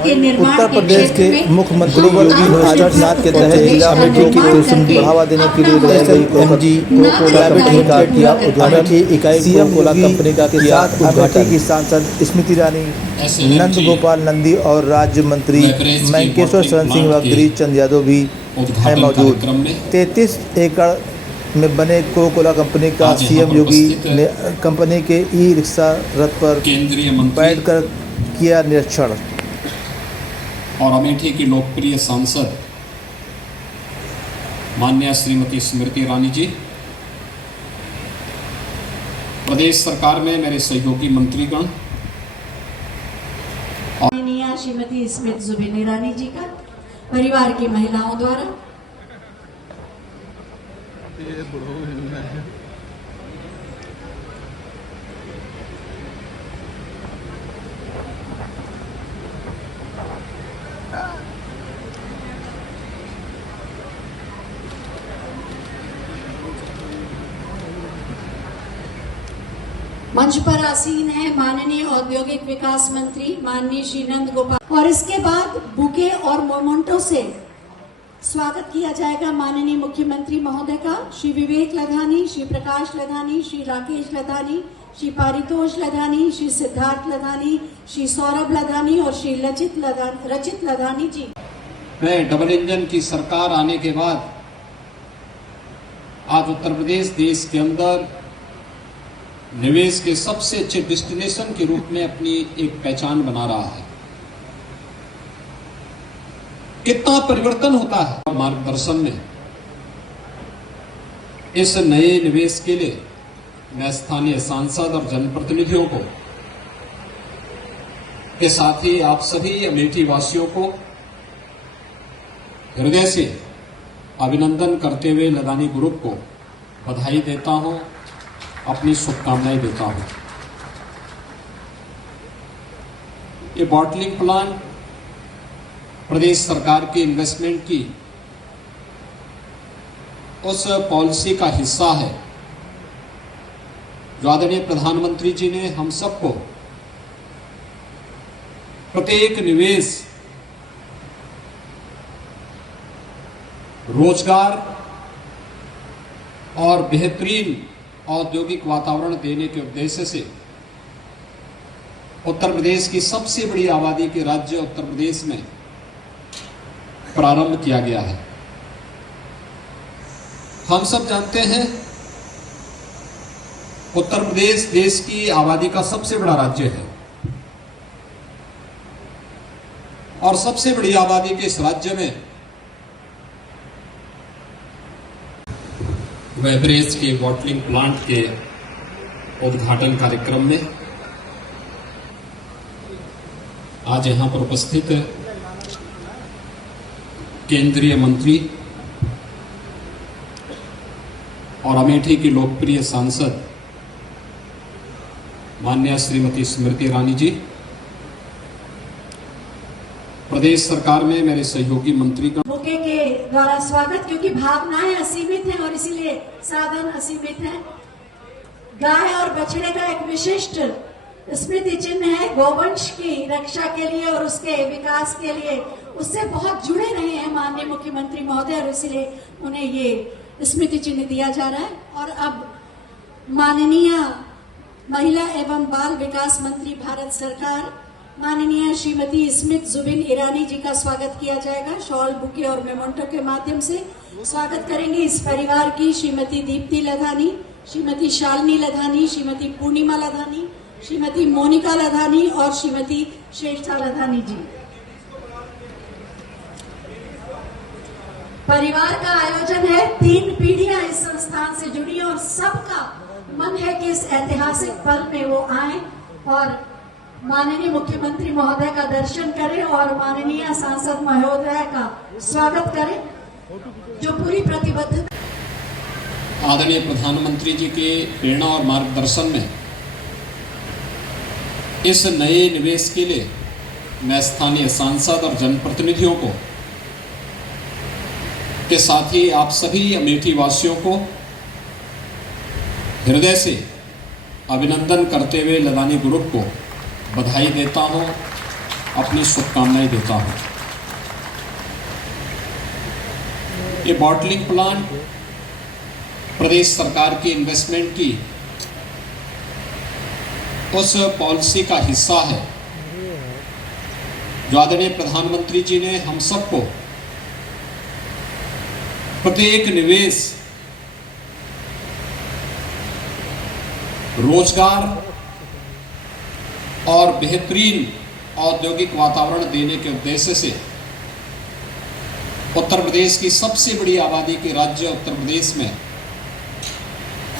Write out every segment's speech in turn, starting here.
के निर्माण उत्तर प्रदेश के मुख्यमंत्री योगी आदित्यनाथ के तहत जिला में टूरिज्म को बढ़ावा देने के लिए लगाई गई एमजी कोकोला कंपनी का किया उद्घाटन। इकाई कोकोला कंपनी का किया उद्घाटन की सांसद स्मृति ईरानी, नंद गोपाल नंदी और राज्य मंत्री मैंकेश्वर शरण सिंह व गिरीश चंद यादव भी हैं मौजूद। 33 एकड़ में बने कोकोला कंपनी का सीएम योगी ने कंपनी के ई रिक्शा रथ पर बैठकर किया निरीक्षण। और अमेठी की लोकप्रिय सांसद माननीय श्रीमती स्मृति ईरानी जी, प्रदेश सरकार में मेरे सहयोगी मंत्रीगण, माननीय श्रीमती स्मृति जुबिन ईरानी जी का परिवार की महिलाओं द्वारा मंच पर आसीन है माननीय औद्योगिक विकास मंत्री माननीय श्री नंद गोपाल, और इसके बाद बुके और मोमेंटो से स्वागत किया जाएगा माननीय मुख्यमंत्री महोदय का, श्री विवेक लधानी, श्री प्रकाश लधानी, श्री राकेश लधानी, श्री पारितोष लधानी, श्री सिद्धार्थ लधानी, श्री सौरभ लधानी और श्री रचित लधानी जी। मैं डबल इंजन की सरकार आने के बाद आज उत्तर प्रदेश देश के अंदर निवेश के सबसे अच्छे डेस्टिनेशन के रूप में अपनी एक पहचान बना रहा है। कितना परिवर्तन होता है मार्गदर्शन में। इस नए निवेश के लिए मैं स्थानीय सांसद और जनप्रतिनिधियों को के साथ ही आप सभी अमेठी वासियों को हृदय से अभिनंदन करते हुए लदानी ग्रुप को बधाई देता हूं, अपनी शुभकामनाएं देता हूं। ये बॉटलिंग प्लांट प्रदेश सरकार की इन्वेस्टमेंट की उस पॉलिसी का हिस्सा है जो आदरणीय प्रधानमंत्री जी ने हम सबको प्रत्येक निवेश, रोजगार और बेहतरीन औद्योगिक वातावरण देने के उद्देश्य से उत्तर प्रदेश की सबसे बड़ी आबादी के राज्य उत्तर प्रदेश में प्रारंभ किया गया है। हम सब जानते हैं उत्तर प्रदेश देश की आबादी का सबसे बड़ा राज्य है और सबसे बड़ी आबादी के इस राज्य में बेवरेज के बॉटलिंग प्लांट के उद्घाटन कार्यक्रम में आज यहां पर उपस्थित केंद्रीय मंत्री और अमेठी की लोकप्रिय सांसद माननीय श्रीमती स्मृति ईरानी जी, प्रदेश सरकार में मेरे सहयोगी मंत्रीगण बुके के द्वारा स्वागत, क्योंकि भावनाएं असीमित हैं और इसीलिए साधन असीमित हैं। गाय और बछड़े का एक विशिष्ट स्मृति चिन्ह है गोवंश की रक्षा के लिए और उसके विकास के लिए, उससे बहुत जुड़े रहे हैं माननीय मुख्यमंत्री महोदय और इसीलिए उन्हें ये स्मृति चिन्ह दिया जा रहा है। और अब माननीय महिला एवं बाल विकास मंत्री भारत सरकार माननीय श्रीमती स्मृति जुबिन ईरानी जी का स्वागत किया जाएगा। शॉल, बुके और मेमोंटो के माध्यम से स्वागत करेंगे इस परिवार की श्रीमती दीप्ति लधानी, श्रीमती शालिनी लधानी, श्रीमती पूर्णिमा लधानी, श्रीमती मोनिका लधानी और श्रीमती श्रेष्ठा लधानी जी। परिवार का आयोजन है, 3 पीढ़ियां इस संस्थान से जुड़ी हैं और सबका मन है कि इस ऐतिहासिक पल में वो आए और माननीय मुख्यमंत्री महोदय का दर्शन करें और माननीय सांसद महोदय का स्वागत करें, जो पूरी प्रतिबद्धता आदरणीय प्रधानमंत्री जी के प्रेरणा और मार्गदर्शन में इस नए निवेश के लिए मैं स्थानीय सांसद और जनप्रतिनिधियों को के साथ ही आप सभी अमेठी वासियों को हृदय से अभिनंदन करते हुए लदानी ग्रुप को बधाई देता हूं, अपनी शुभकामनाएं देता हूं। ये बॉटलिंग प्लांट प्रदेश सरकार की इन्वेस्टमेंट की उस पॉलिसी का हिस्सा है जो आदरणीय प्रधानमंत्री जी ने हम सबको प्रत्येक निवेश, रोजगार और बेहतरीन औद्योगिक वातावरण देने के उद्देश्य से उत्तर प्रदेश की सबसे बड़ी आबादी के राज्य उत्तर प्रदेश में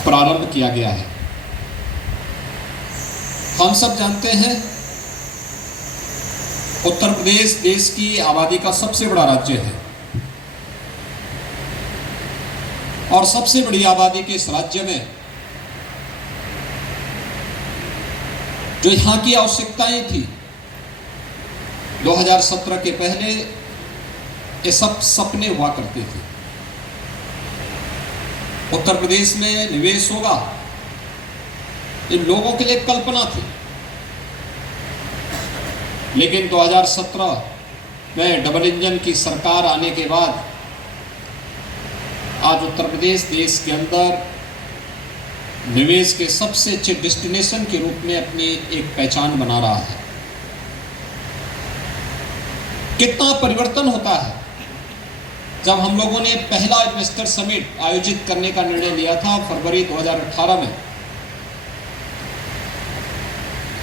प्रारंभ किया गया है। हम सब जानते हैं उत्तर प्रदेश देश की आबादी का सबसे बड़ा राज्य है और सबसे बड़ी आबादी के इस राज्य में जो यहां की आवश्यकताएं थी 2017 के पहले, ये सब सपने हुआ करते थे। उत्तर प्रदेश में निवेश होगा, इन लोगों के लिए कल्पना थी। लेकिन 2017 में डबल इंजन की सरकार आने के बाद आज उत्तर प्रदेश देश के अंदर निवेश के सबसे अच्छे डेस्टिनेशन के रूप में अपनी एक पहचान बना रहा है। कितना परिवर्तन होता है जब हम लोगों ने पहला इन्वेस्टर समिट आयोजित करने का निर्णय लिया था फरवरी 2018 में।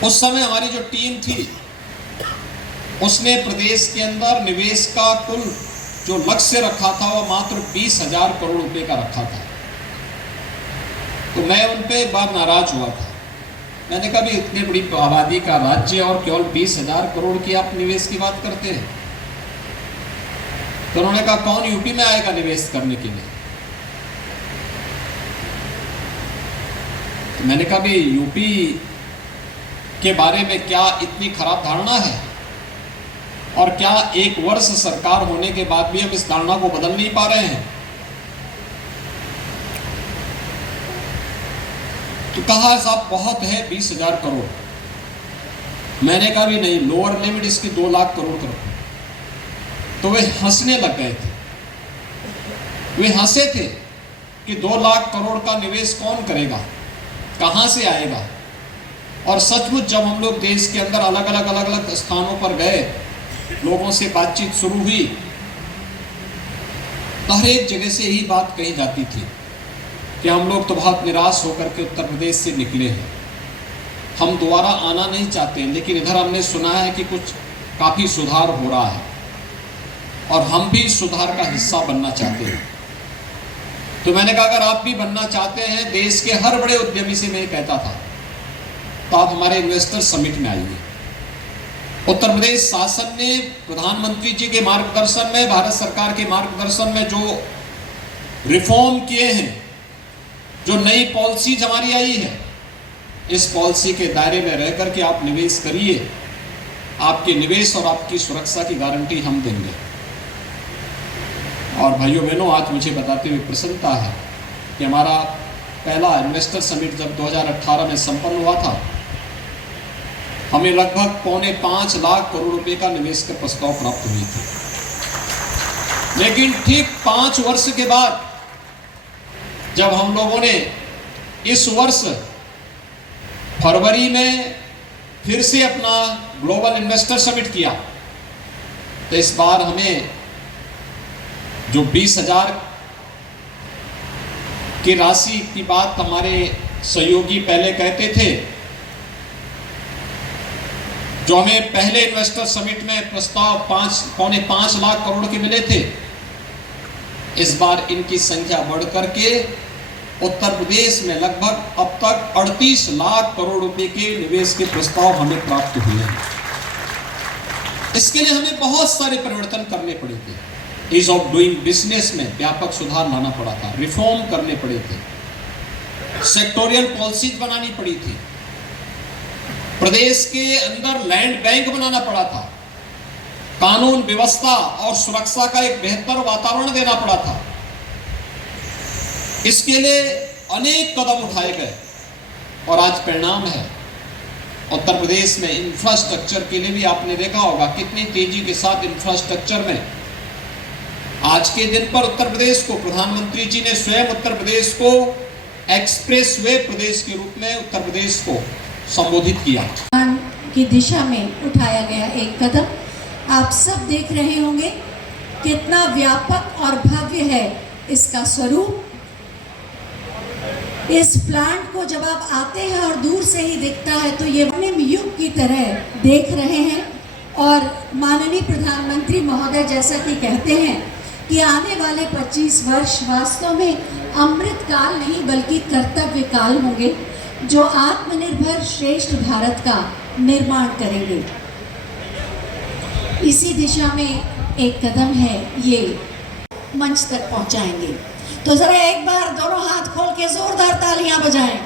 उस समय हमारी जो टीम थी उसने प्रदेश के अंदर निवेश का कुल जो लक्ष्य रखा था वो मात्र 20,000 करोड़ रुपए का रखा था। तो मैं उन पे एक बार नाराज हुआ था। मैंने कहा भी इतनी बड़ी आबादी का राज्य और केवल 20,000 करोड़ की आप निवेश की बात करते हैं। तो उन्होंने कहा कौन यूपी में आएगा निवेश करने के लिए। तो मैंने कहा भी यूपी के बारे में क्या इतनी खराब धारणा है और क्या एक वर्ष सरकार होने के बाद भी हम इस धारणा को बदल नहीं पा रहे हैं। तो कहा साहब बहुत है 20,000 करोड़। मैंने कहा भी नहीं, लोअर लिमिट इसकी 2 लाख करोड़ कर। तो वे हंसने लग गए थे। वे हंसे थे कि 2 लाख करोड़ का निवेश कौन करेगा, कहां से आएगा। और सचमुच जब हम लोग देश के अंदर अलग अलग स्थानों पर गए, लोगों से बातचीत शुरू हुई, तो हर एक जगह से यही बात कही जाती थी कि हम लोग तो बहुत निराश होकर के उत्तर प्रदेश से निकले हैं, हम दोबारा आना नहीं चाहते। लेकिन इधर हमने सुना है कि कुछ काफ़ी सुधार हो रहा है और हम भी सुधार का हिस्सा बनना चाहते हैं। तो मैंने कहा अगर आप भी बनना चाहते हैं, देश के हर बड़े उद्यमी से मैं कहता था, तो आप हमारे इन्वेस्टर समिट में आइए। उत्तर प्रदेश शासन ने प्रधानमंत्री जी के मार्गदर्शन में, भारत सरकार के मार्गदर्शन में जो रिफॉर्म किए हैं, जो नई पॉलिसीज हमारी आई है, इस पॉलिसी के दायरे में रहकर के आप निवेश करिए। आपके निवेश और आपकी सुरक्षा की गारंटी हम देंगे। और भाइयों बहनों, आज मुझे बताते हुए प्रसन्नता है कि हमारा पहला इन्वेस्टर समिट जब 2018 में संपन्न हुआ था, हमें लगभग 4.25 लाख करोड़ रुपए का निवेश का प्रस्ताव प्राप्त हुए थे। लेकिन ठीक 5 वर्ष के बाद जब हम लोगों ने इस वर्ष फरवरी में फिर से अपना ग्लोबल इन्वेस्टर समिट किया, तो इस बार हमें जो 20,000 की राशि की बात हमारे सहयोगी पहले कहते थे, जो हमें पहले इन्वेस्टर समिट में प्रस्ताव 5.25 लाख करोड़ के मिले थे, इस बार इनकी संख्या बढ़ करके उत्तर प्रदेश में लगभग अब तक 38 लाख करोड़ रुपए के निवेश के प्रस्ताव हमें प्राप्त हुए हैं। इसके लिए हमें बहुत सारे परिवर्तन करने पड़े थे। ईज ऑफ डूइंग बिजनेस में व्यापक सुधार लाना पड़ा था, रिफॉर्म करने पड़े थे, सेक्टोरियल पॉलिसीज बनानी पड़ी थी, प्रदेश के अंदर लैंड बैंक बनाना पड़ा था, कानून व्यवस्था और सुरक्षा का एक बेहतर वातावरण देना पड़ा था। इसके लिए अनेक कदम उठाए गए और आज परिणाम है उत्तर प्रदेश में इंफ्रास्ट्रक्चर के लिए भी आपने देखा होगा कितनी तेजी के साथ इंफ्रास्ट्रक्चर में आज के दिन पर उत्तर प्रदेश को प्रधानमंत्री जी ने स्वयं उत्तर प्रदेश को एक्सप्रेसवे प्रदेश के रूप में उत्तर प्रदेश को संबोधित किया की दिशा में उठाया गया एक कदम आप सब देख रहे होंगे कितना व्यापक और भव्य है इसका स्वरूप। इस प्लांट को जब आप आते हैं और दूर से ही दिखता है तो ये स्वर्णिम युग की तरह देख रहे हैं और माननीय प्रधानमंत्री महोदय जैसा कि कहते हैं कि आने वाले 25 वर्ष वास्तव में अमृत काल नहीं बल्कि कर्तव्य काल होंगे जो आत्मनिर्भर श्रेष्ठ भारत का निर्माण करेंगे। इसी दिशा में एक कदम है ये मंच तक पहुंचाएंगे। तो जरा एक बार दोनों हाथ खोल के जोरदार तालियां बजाएं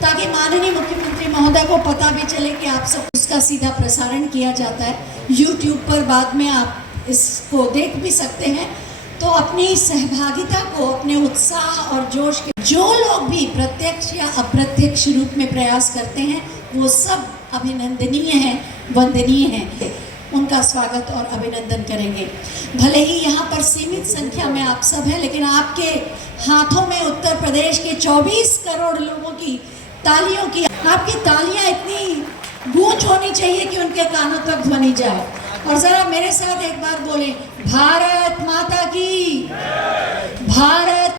ताकि माननीय मुख्यमंत्री महोदय को पता भी चले कि आप सब उसका सीधा प्रसारण किया जाता है YouTube पर, बाद में आप इसको देख भी सकते हैं। तो अपनी सहभागिता को, अपने उत्साह और जोश के जो लोग भी प्रत्यक्ष या अप्रत्यक्ष रूप में प्रयास करते हैं वो सब अभिनंदनीय हैं, वंदनीय हैं। उनका स्वागत और अभिनंदन करेंगे। भले ही यहाँ पर सीमित संख्या में आप सब हैं, लेकिन आपके हाथों में उत्तर प्रदेश के 24 करोड़ लोगों की तालियों की, आपकी तालियां इतनी गूंज होनी चाहिए कि उनके कानों तक ध्वनि जाए। और जरा मेरे साथ एक बार बोलें, भारत माता की, भारत